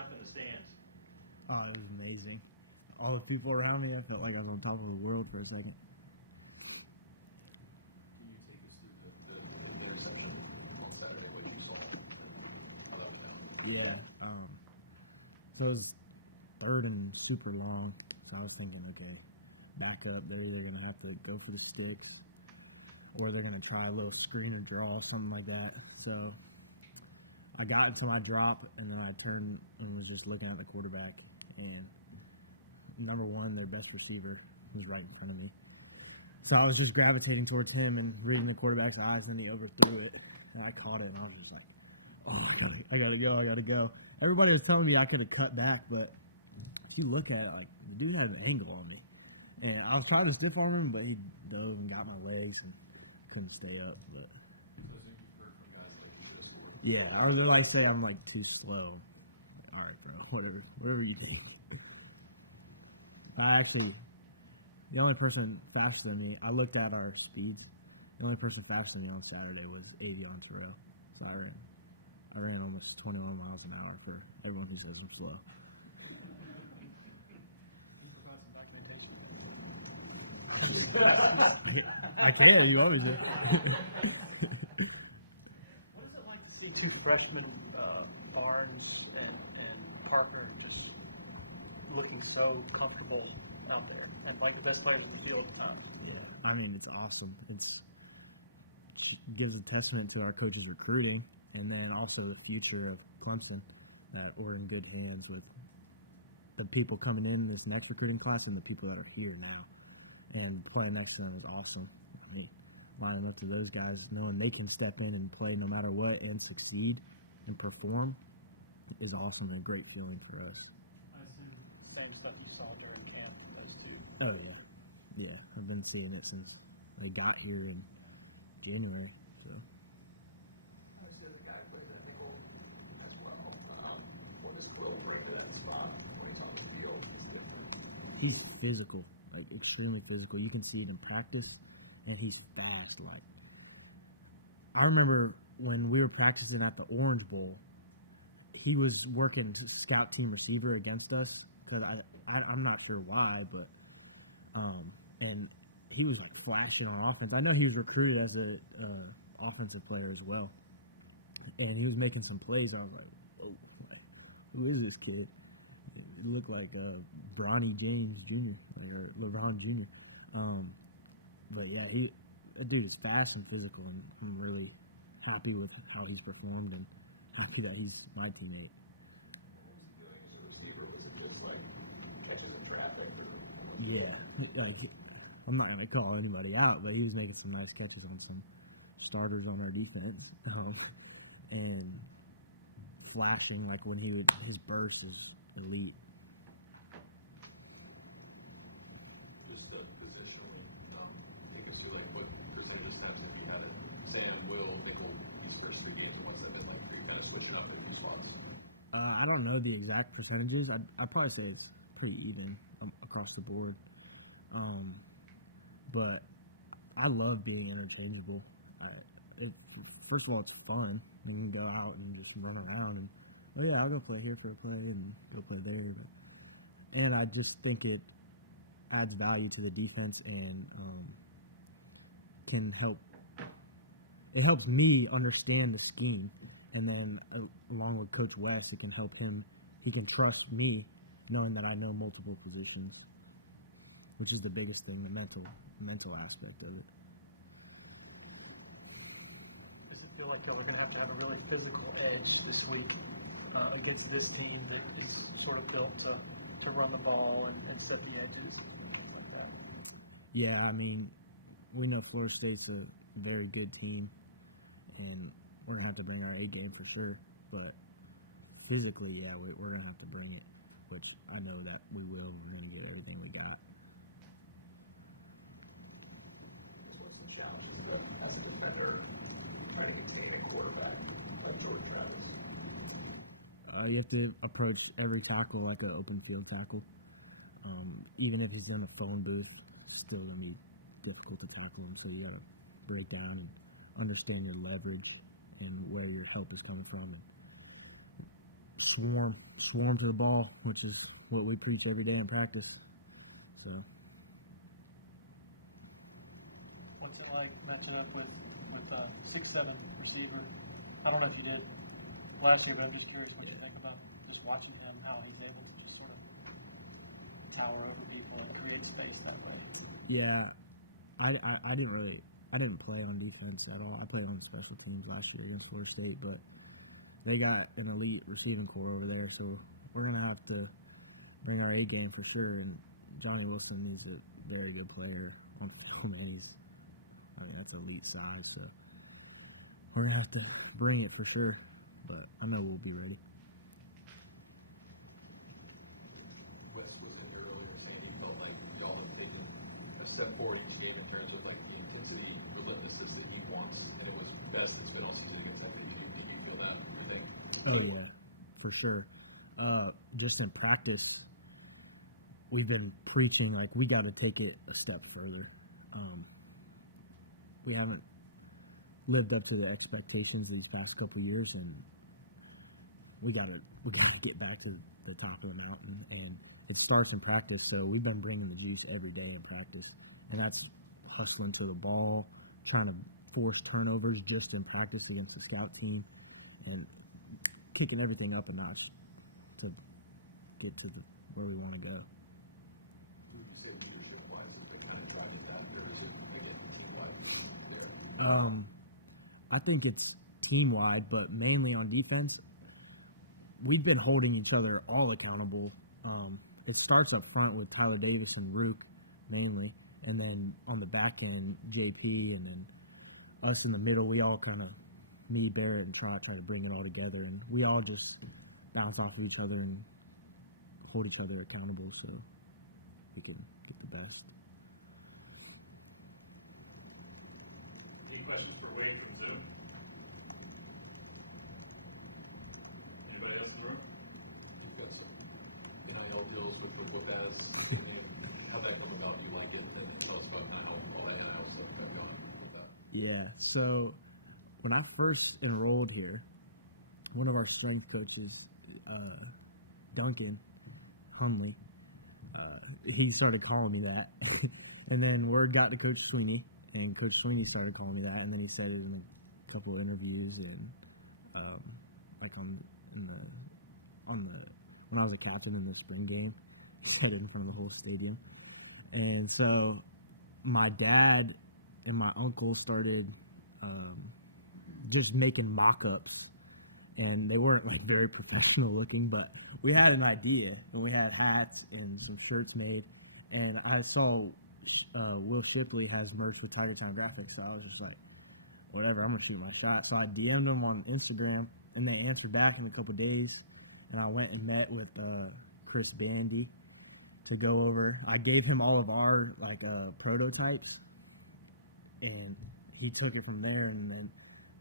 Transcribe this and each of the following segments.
jump in the stands? Oh, it was amazing. All the people around me, I felt like I was on top of the world for a second. Can you take us through the interception on Saturday, what you saw? How that happened? Yeah. So it was third and super long. So I was thinking, okay, back up. They're either going to have to go for the sticks or they're going to try a little screen or draw, something like that. So I got into my drop, and then I turned and was just looking at the quarterback. And number one, their best receiver, was right in front of me. So I was just gravitating towards him and reading the quarterback's eyes, and he overthrew it. And I caught it, and I was just like, oh, I gotta go. Everybody was telling me I could have cut back, but if you look at it, like, the dude had an angle on me. And I was trying to stiff on him, but he dove and got my legs and couldn't stay up. But yeah, I would like say I'm like too slow. All right, bro, whatever you think. The only person faster than me, I looked at our speeds. The only person faster than me on Saturday was Avion Terrell. So I ran almost 21 miles an hour for everyone who says I'm slow. I can, you always do. What is it like to see two freshmen, Barnes and Parker, just looking so comfortable out there and like the best players in the field at the time? I mean, it's awesome. It gives a testament to our coaches' recruiting, and then also the future of Clemson, that we're in good hands with the people coming in this next recruiting class and the people that are here now. And playing next to them was awesome. I mean, lining up to those guys, knowing they can step in and play no matter what and succeed and perform is awesome and a great feeling for us. I assume same stuff you saw during camp from those two. Oh, yeah. Yeah, I've been seeing it since I got here in January. So. What does Will bring to that spot when he's on the field? He's physical, like extremely physical. You can see it in practice, and he's fast. Like, I remember when we were practicing at the Orange Bowl, he was working scout team receiver against us because I'm not sure why, but and he was like flashing on offense. I know he was recruited as a offensive player as well, and he was making some plays. I was like, oh, who is this kid? He looked like Bronny James Jr. or LeBron Jr. But yeah, that dude is fast and physical, and I'm really happy with how he's performed and happy that he's my teammate. Yeah, like I'm not gonna call anybody out, but he was making some nice catches on some starters on our defense, and flashing like when his burst is elite. I don't know the exact percentages. I'd probably say it's pretty even across the board. But I love being interchangeable. First of all, it's fun. And you can go out and just run around and, oh yeah, I'll go play here for a play and go play there. And I just think it adds value to the defense and can help. It helps me understand the scheme. And then, along with Coach West, it can help him. He can trust me, knowing that I know multiple positions, which is the biggest thing, the mental aspect of it. Does it feel like y'all are going to have a really physical edge this week against this team that is sort of built to run the ball and set the edges? Like that? Yeah, I mean, we know Florida State's a very good team, and we're going to have to bring our A game for sure. But physically, yeah, we're going to have to bring it, which I know that we will. We're going to get everything we got. What's the challenges as a defender trying to contain a quarterback like Jordan Travis? You have to approach every tackle like an open field tackle. Even if he's in a phone booth, it's still going to be difficult to tackle him. So you got to break down and understand your leverage and where your help is coming from. And swarm to the ball, which is what we preach every day in practice. So. What's it like matching up with 6'7" receiver? I don't know if you did last year, but I'm just curious what you think about just watching him, how he's able to just sort of tower over people and create space that way. Yeah, I didn't play on defense at all. I played on special teams last year against Florida State, but they got an elite receiving core over there, so we're gonna have to bring our A game for sure. And Johnny Wilson is a very good player on film, and that's elite size, so we're gonna have to bring it for sure. But I know we'll be ready. Wes was in there earlier saying he felt like y'all had taken a step forward each game in terms of like the intensity, relentlessness that he wants, and it was best it's been all season. I think you feel that. Okay. Oh yeah, for sure. Just in practice, we've been preaching like we got to take it a step further. We haven't lived up to the expectations these past couple of years, and we gotta get back to the top of the mountain. And it starts in practice, so we've been bringing the juice every day in practice, and that's hustling to the ball, trying to force turnovers just in practice against the scout team, and kicking everything up a notch to get to where we want to go. Would you say leadership-wise that they kind of drive it back, or is it again? I think it's team-wide, but mainly on defense. We've been holding each other all accountable. It starts up front with Tyler Davis and Rook, mainly, and then on the back end, JP, and then us in the middle. We all kind of, me, Barrett, and Trot, try to bring it all together, and we all just bounce off of each other and hold each other accountable so we can get the best. Any questions for Wade from Zoom? Anybody else in the room? You've got some NIL deals with the Woodaz. How that comes about? You want to get to tell us about how all that NIL stuff comes on? Yeah, so when I first enrolled here, one of our strength coaches, Duncan Hunley, he started calling me that. And then word got to Coach Sweeney, and Coach Sweeney started calling me that, and then he said it in a couple of interviews, and like when I was a captain in the spring game, he said it in front of the whole stadium. And so my dad and my uncle started just making mock-ups, and they weren't like very professional looking, but we had an idea, and we had hats and some shirts made, and I saw Will Shipley has merch with Tiger Town Graphics, so I was just like, whatever, I'm gonna shoot my shot. So I DM'd them on Instagram, and they answered back in a couple days, and I went and met with Chris Bandy to go over. I gave him all of our prototypes, and he took it from there, and like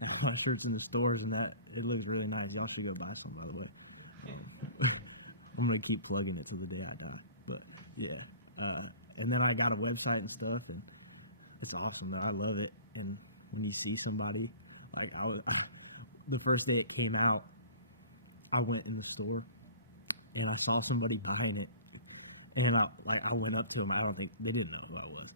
now my shirt's in the stores, and that it looks really nice. Y'all should go buy some, by the way. I'm gonna keep plugging it to the day I die, but yeah. And then I got a website and stuff, and it's awesome, though. I love it. And when you see somebody, like the first day it came out, I went in the store, and I saw somebody buying it, and I went up to them. I don't think they didn't know who I was,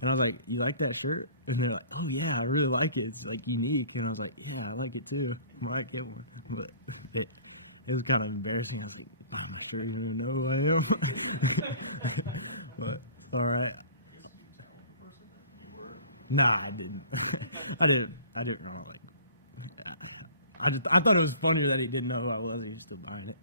and I was like, "You like that shirt?" And they're like, "Oh yeah, I really like it. It's like unique." And I was like, "Yeah, I like it too. I might get one." But it was kind of embarrassing. I was like, "I'm not sure you even know who I am." But all right. Nah, I didn't. I didn't know. Like, I thought it was funny that he didn't know who I was. He was still buying it.